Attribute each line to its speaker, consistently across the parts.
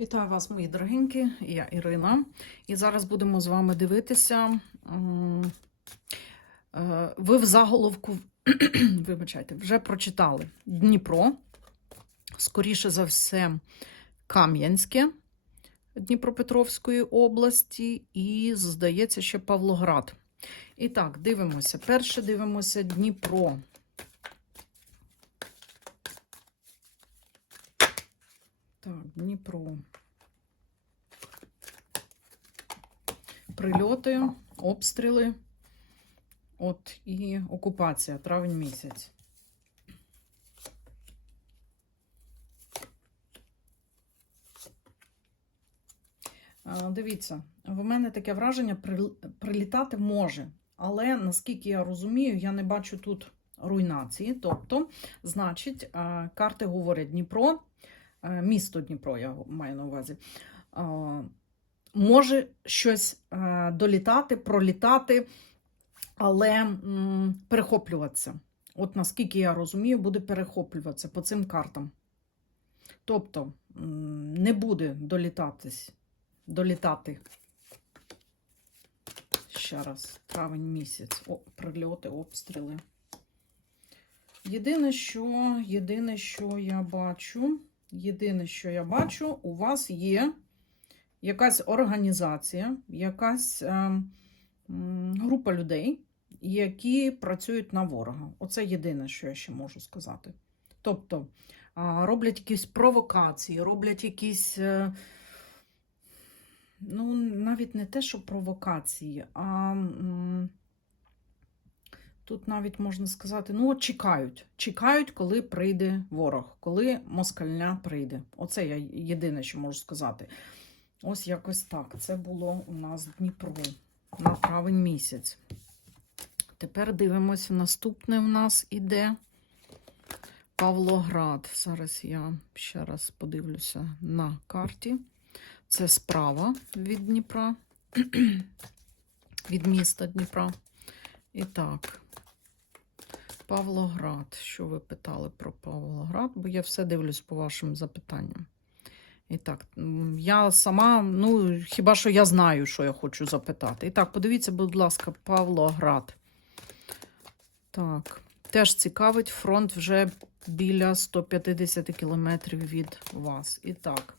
Speaker 1: Вітаю вас, мої дорогенькі, я Ірина. І зараз будемо з вами дивитися. е, Ви в заголовку, вибачайте, вже прочитали Дніпро, скоріше за все, Кам'янське Дніпропетровської області, і, здається, ще Павлоград. І так, дивимося. Перше дивимося Дніпро. Так, Дніпро. Прильоти, обстріли. От і окупація, травень місяць. Дивіться, в мене таке враження, прилітати може, але наскільки я розумію, я не бачу тут руйнації. Тобто, значить, карти говорять Дніпро, місто Дніпро, я маю на увазі. Може щось е, долітати, пролітати, але перехоплюватися. От наскільки я розумію, буде перехоплюватися по цим картам. Тобто не буде долітатись, долітати. Ще раз, травень місяць. О, прильоти, обстріли. Єдине, що, єдине, що я бачу, єдине, що я бачу, у вас є якась організація, якась е, група людей, які працюють на ворога. Оце єдине, що я ще можу сказати. Тобто роблять якісь провокації, роблять якісь. е, Ну, навіть не те, що провокації, а тут навіть можна сказати, ну, от чекають. Чекають, коли прийде ворог, коли москальня прийде. Оце я єдине, що можу сказати. Ось якось так. Це було у нас Дніпро на травень місяць. Тепер дивимося, наступне в нас іде Павлоград. Зараз я ще раз подивлюся на карті. Це справа від Дніпра, від міста Дніпра. І так, Павлоград. Що ви питали про Павлоград? Бо я все дивлюсь по вашим запитанням. І так, я сама, ну, хіба що я знаю, що я хочу запитати. І так, подивіться, будь ласка, Павлоград. Так, теж цікавить фронт вже біля 150 кілометрів від вас. І так,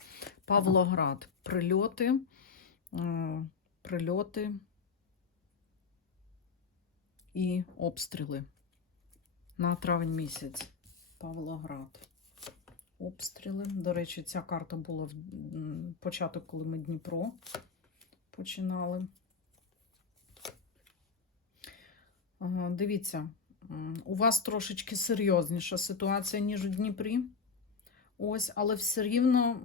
Speaker 1: Павлоград. Прильоти. е, Прильоти і обстріли на травень місяць. Павлоград. Обстріли. До речі, ця карта була в початок, коли ми Дніпро починали. Дивіться, у вас трошечки серйозніша ситуація, ніж у Дніпрі. Ось, але все рівно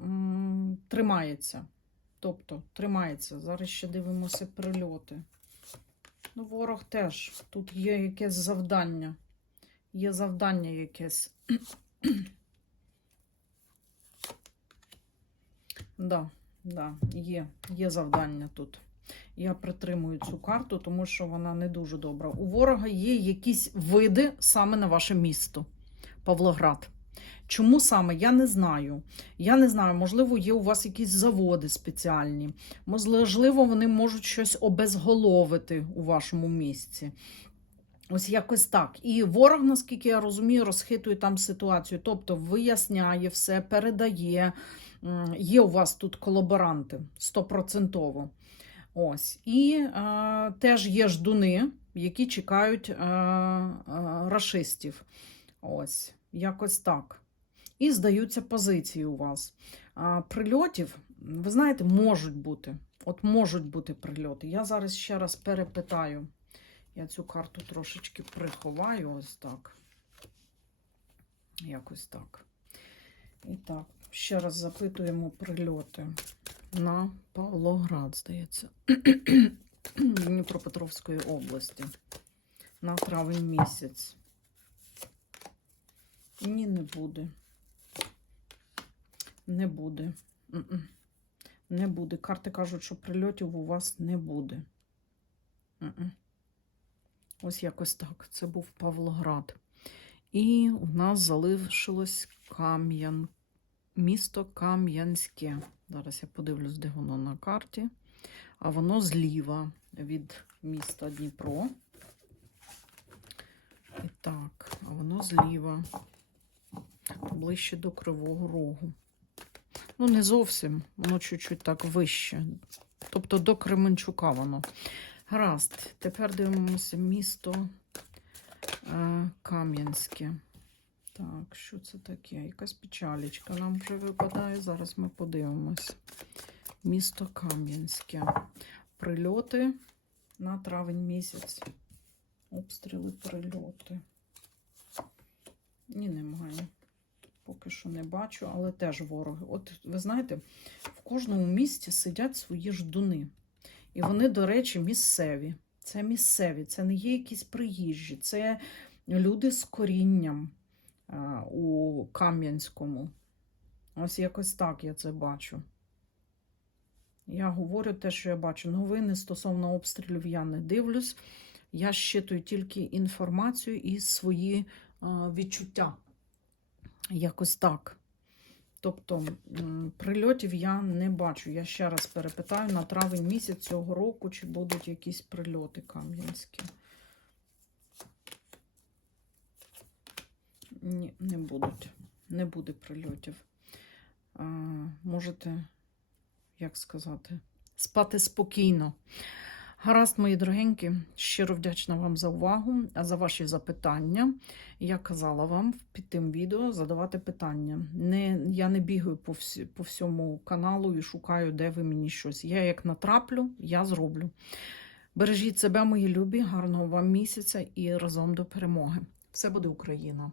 Speaker 1: тримається. Тобто тримається. Зараз ще дивимося прильоти. Ну, ворог теж. Тут є якесь завдання. Є завдання якесь. Да, да, є, є завдання тут. Я притримую цю карту, тому що вона не дуже добра. У ворога є якісь види саме на ваше місто, Павлоград. Чому саме? Я не знаю. Я не знаю, можливо, є у вас якісь заводи спеціальні, можливо, вони можуть щось обезголовити у вашому місці. Ось якось так. І ворог, наскільки я розумію, розхитує там ситуацію. Тобто виясняє все, передає. Є у вас тут колаборанти стопроцентово. Ось. І е, теж є ждуни, які чекають е, е, рашистів. Ось, якось так. І здаються позиції у вас. А, прильотів, ви знаєте, можуть бути. От можуть бути прильоти. Я зараз ще раз перепитаю. Я цю карту трошечки приховаю, ось так. Якось так. І так, ще раз запитуємо прильоти на Павлоград, здається, Дніпропетровської області на травень місяць. Ні, не буде. Не буде. Не буде. Карти кажуть, що прильотів у вас не буде. Ось якось так. Це був Павлоград. І у нас залишилось Кам'ян. місто Кам'янське. Зараз я подивлюсь, де воно на карті. А воно зліва від міста Дніпро. І так, а воно зліва, ближче до Кривого Рогу. Ну, не зовсім, воно чуть-чуть так вище. Тобто до Кременчука воно. Гаразд, тепер дивимося місто е, Кам'янське. Так, що це таке? Якась печалічка нам вже випадає. Зараз ми подивимось. Місто Кам'янське. Прильоти на травень місяць. Обстріли, прильоти. Ні, немає. Поки що не бачу, але теж вороги. От ви знаєте, в кожному місті сидять свої ждуни. І вони, до речі, місцеві. Це місцеві, це не є якісь приїжджі, це люди з корінням у Кам'янському. Ось якось так я це бачу. Я говорю те, що я бачу. Новини стосовно обстрілів я не дивлюсь. Я щитую тільки інформацію і свої відчуття. Якось так. Тобто прильотів я не бачу. Я ще раз перепитаю на травень місяць цього року, чи будуть якісь прильоти кам'янські. Ні, не будуть. Не буде прильотів. А, можете, як сказати, спати спокійно. Гаразд, мої дорогенькі, щиро вдячна вам за увагу, за ваші запитання. Я казала вам під тим відео задавати питання. Не, я не бігаю по, всі, по всьому каналу і шукаю, де ви мені щось. Я як натраплю, я зроблю. Бережіть себе, мої любі, гарного вам місяця і разом до перемоги. Все буде Україна!